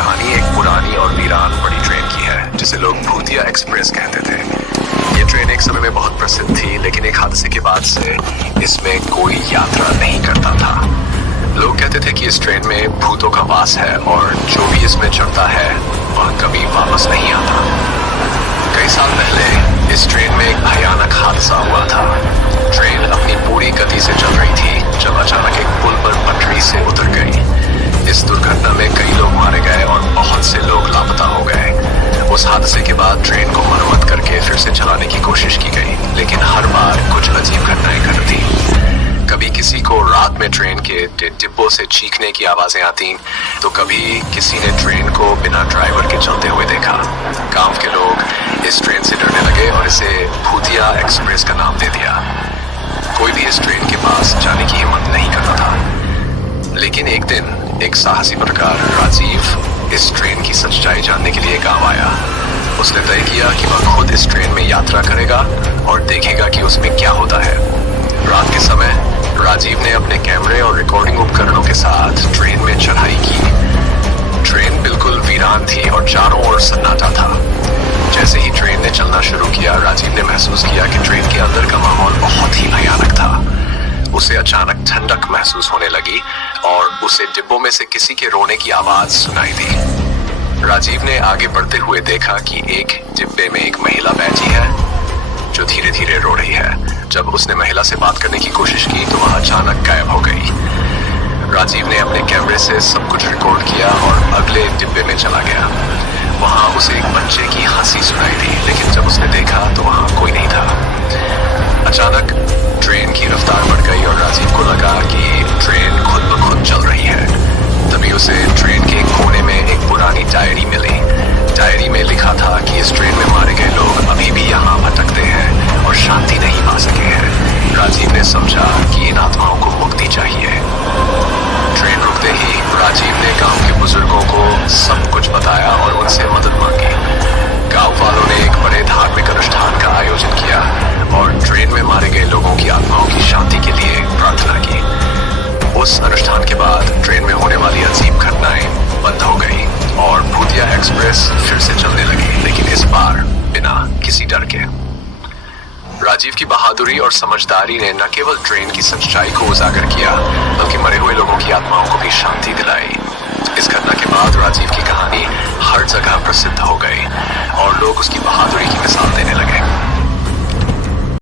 कहानी एक पुरानी और वीरान बड़ी ट्रेन की है जिसे लोग भूतिया एक्सप्रेस कहते थे। ये ट्रेन एक समय में बहुत प्रसिद्ध थी, लेकिन एक हादसे के बाद से इसमें कोई यात्रा नहीं करता था। लोग कहते थे कि इस ट्रेन में भूतों का वास है और जो भी इसमें चढ़ता है वह कभी वापस नहीं आता। कई साल पहले इस ट्रेन में एक भयानक हादसा हुआ था। ट्रेन अपनी पूरी गति से चल रही थी जब अचानक एक पुल पर पटरी से उतर गई। इस दुर्घटना में कई लोग मारे गए और बहुत से लोग लापता हो गए। उस हादसे के बाद ट्रेन को मरम्मत करके फिर से चलाने की कोशिश की गई, लेकिन हर बार कुछ अजीब घटनाएं घटती। कभी किसी को रात में ट्रेन के डिब्बों से चीखने की आवाजें आती, तो कभी किसी ने ट्रेन को बिना ड्राइवर के चलते हुए देखा। गांव के लोग इस ट्रेन से डरने लगे और इसे भूतिया एक्सप्रेस का नाम दे दिया। कोई भी इस ट्रेन के पास जाने की हिम्मत नहीं करता था। लेकिन एक दिन एक साहसी पत्रकार राजीव इस ट्रेन की सच्चाई जानने के लिए गांव आया। उसने तय किया कि वह खुद इस ट्रेन में यात्रा करेगा और देखेगा कि उसमें क्या होता है। रात के समय राजीव ने अपने कैमरे और रिकॉर्डिंग उपकरणों के साथ ट्रेन में चढ़ाई की। ट्रेन बिल्कुल वीरान थी और चारों ओर सन्नाटा था। जैसे ही ट्रेन ने चलना शुरू किया, राजीव ने महसूस किया कि ट्रेन के अंदर का माहौल बहुत ही भयानक था। उसे अचानक ठंडक महसूस होने लगी और उसे डिब्बों में से किसी के रोने की आवाज सुनाई दी। राजीव ने आगे बढ़ते हुए देखा कि एक डिब्बे में एक महिला बैठी है जो धीरे धीरे रो रही है। जब उसने महिला से बात करने की कोशिश की तो वह अचानक गायब हो गई। राजीव ने अपने कैमरे से सब कुछ रिकॉर्ड किया और अगले डिब्बे में चला गया। वहां उसे एक बच्चे की हंसी सुनाई दी, लेकिन जब उसने देखा तो वहां कोई नहीं था। अचानक ट्रेन की रफ्तार बढ़ गई और राजीव को लगा कि ट्रेन खुद ब खुद चल रही है। तभी उसे ट्रेन के कोने में एक पुरानी डायरी मिली। डायरी में लिखा था कि इस ट्रेन में मारे गए लोग अभी भी यहाँ भटकते हैं और शांति नहीं पा सके हैं। राजीव ने समझा कि इन आत्माओं को मुक्ति चाहिए। ट्रेन रुकते ही राजीव ने गांव के बुजुर्गों को सब कुछ बताया और उनसे मदद मांगी। गांव वालों ने एक बड़े धार्मिक अनुष्ठान का आयोजन किया और ट्रेन में मारे गए लोगों की आत्माओं की शांति के लिए प्रार्थना की। उस अनुष्ठान के बाद ट्रेन में होने वाली अजीब घटनाएं बंद हो गई और भूतिया एक्सप्रेस फिर से चलने लगी, लेकिन इस बार बिना किसी डर के। राजीव की बहादुरी और समझदारी ने न केवल ट्रेन की सच्चाई को उजागर किया, बल्कि मरे हुए लोगों की आत्माओं को भी शांति दिलाई। इस घटना के बाद राजीव की कहानी हर जगह प्रसिद्ध हो गई और लोग उसकी बहादुरी की मिसाल देने लगे।